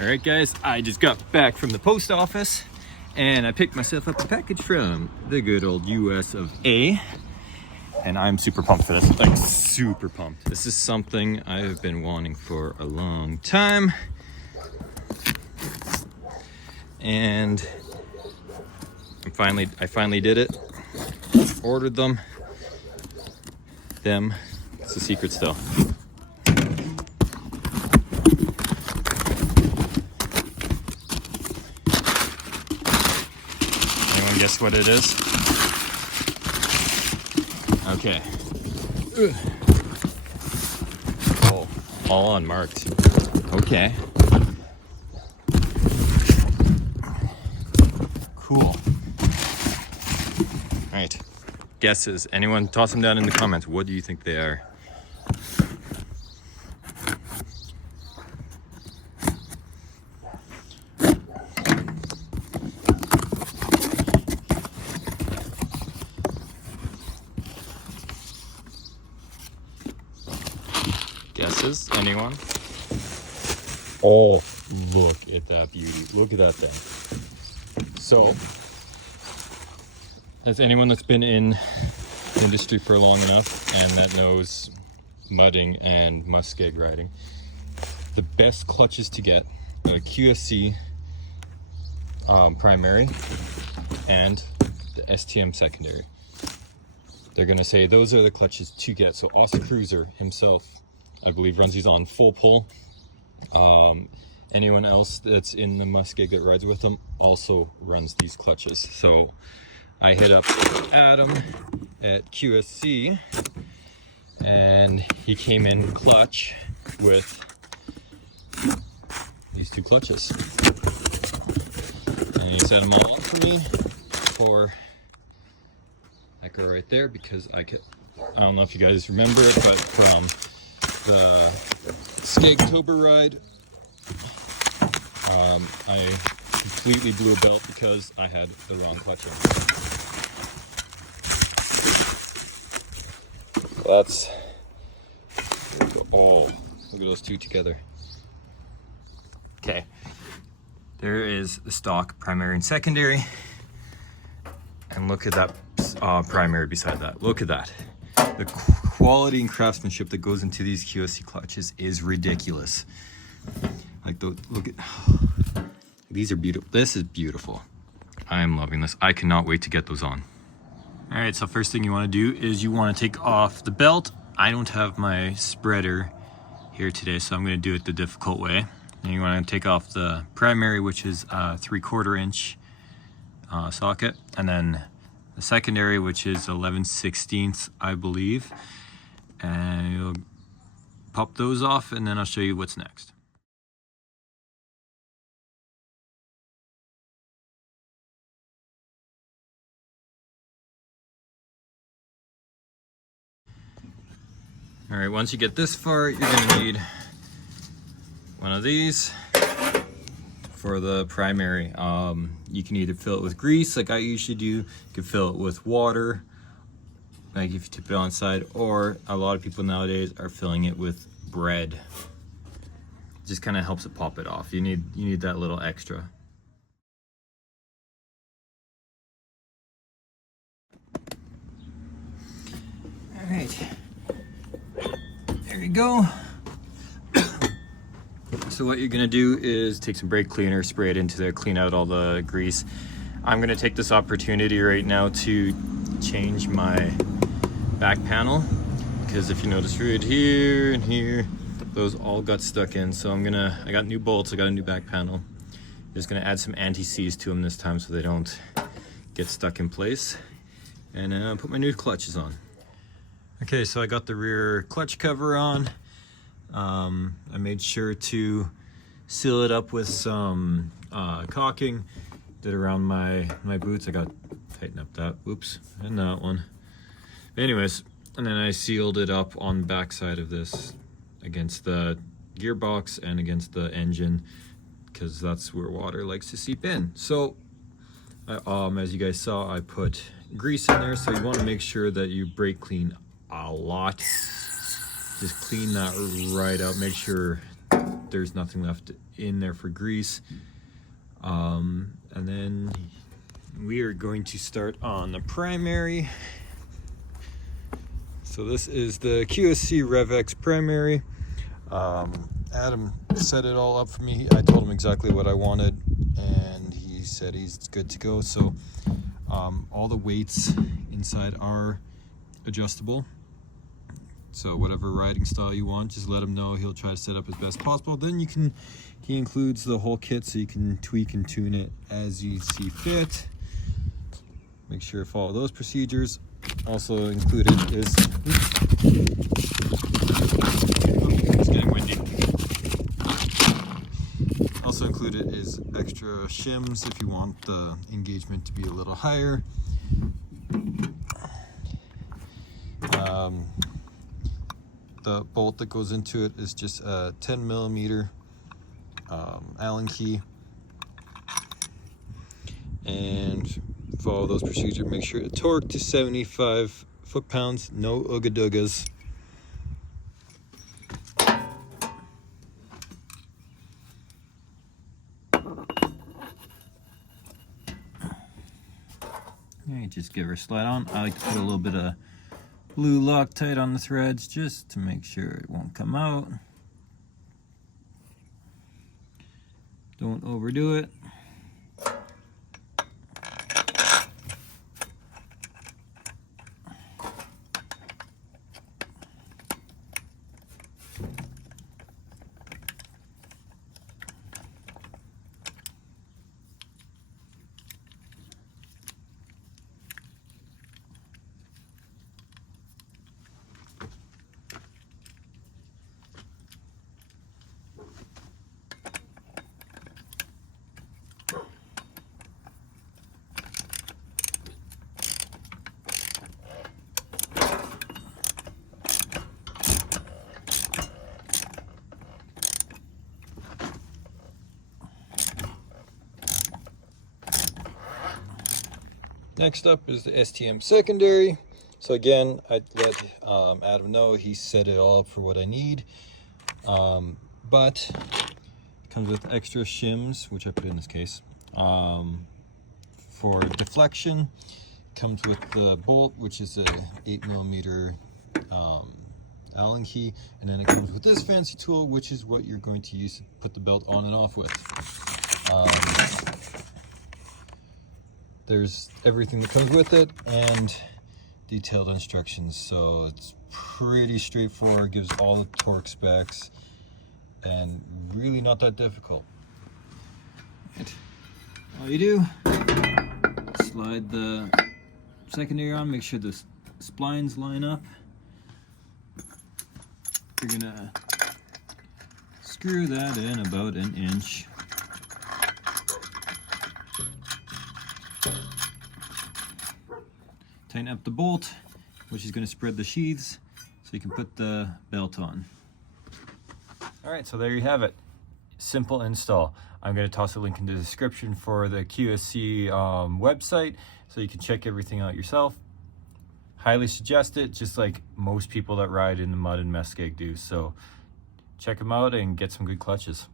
All right, guys, I just got back from the post office and I picked myself up a package from the good old US of A. And I'm super pumped for this, like super pumped. This is something I have been wanting for a long time. And I finally did it. Ordered them. It's a secret still. Anyone guess what it is? Okay. Oh, all unmarked. Okay. Cool. All right. Guesses. Anyone? Toss them down in the comments. What do you think they are? Guesses? Anyone? Oh, look at that beauty. Look at that thing. So, as anyone that's been in the industry for long enough and that knows mudding and muskeg riding, the best clutches to get are the QSC primary and the STM secondary. They're gonna say those are the clutches to get. So Austin Cruiser himself, I believe, runs these on full pull. Anyone else that's in the muskeg that rides with them also runs these clutches. So I hit up Adam at QSC and he came in clutch with these two clutches. And he set them all up for me for that girl right there, because I don't know if you guys remember it, but from the Skegtober ride, I completely blew a belt because I had the wrong clutch on. That's, oh, look at those two together. Okay, there is the stock primary and secondary, and look at that primary beside that. Look at that. The quality and craftsmanship that goes into these QSC clutches is ridiculous. Like, look at, these are beautiful. This is beautiful. I am loving this. I cannot wait to get those on. All right, so first thing you want to do is you want to take off the belt. I don't have my spreader here today, so I'm going to do it the difficult way. And you want to take off the primary, which is a 3/4 inch socket, and then the secondary, which is 11/16, I believe. And you'll pop those off, and then I'll show you what's next. All right, once you get this far, you're gonna need one of these for the primary. You can either fill it with grease, like I usually do. You can fill it with water, like if you tip it on side, or a lot of people nowadays are filling it with bread. It just kind of helps it pop it off. You need that little extra. All right. There you go. So what you're gonna do is take some brake cleaner, spray it into there, clean out all the grease. I'm gonna take this opportunity right now to change my back panel, because if you notice right here and here, those all got stuck in. So I got new bolts, I got a new back panel. Just gonna add some anti-seize to them this time so they don't get stuck in place. And put my new clutches on. Okay, so I got the rear clutch cover on. I made sure to seal it up with some caulking. Did around my boots. I got to tighten up that, whoops, and that one. But anyways, and then I sealed it up on the back side of this against the gearbox and against the engine, because that's where water likes to seep in. So, as you guys saw, I put grease in there, so you want to make sure that you brake clean a lot. Just clean that right out. Make sure there's nothing left in there for grease. And then we are going to start on the primary. So this is the QSC Rev X primary. Adam set it all up for me. I told him exactly what I wanted, and he said he's good to go. So all the weights inside are adjustable. So whatever riding style you want, just let him know. He'll try to set up as best possible. Then he includes the whole kit so you can tweak and tune it as you see fit. Make sure to follow those procedures. Also included is, it's getting windy. Also included is extra shims if you want the engagement to be a little higher. The bolt that goes into it is just a 10 millimeter Allen key. And follow those procedures. Make sure to torque to 75 foot-pounds, no ooga-doogas. Okay, just give her a slide on. I like to put a little bit of blue Loctite on the threads just to make sure it won't come out. Don't overdo it. Next up is the STM secondary. So again, I let Adam know. He set it all up for what I need. But it comes with extra shims, which I put in this case. For deflection, comes with the bolt, which is a 8 millimeter Allen key. And then it comes with this fancy tool, which is what you're going to use to put the belt on and off with. There's everything that comes with it and detailed instructions, so it's pretty straightforward, gives all the torque specs, and really not that difficult. Right. All you do, slide the secondary on, make sure the splines line up. You're gonna screw that in about an inch. Tighten up the bolt, which is going to spread the sheaths so you can put the belt on. All right, so there you have it. Simple install. I'm going to toss a link in the description for the QSC website so you can check everything out yourself. Highly suggest it, just like most people that ride in the mud in Muskeg do. So check them out and get some good clutches.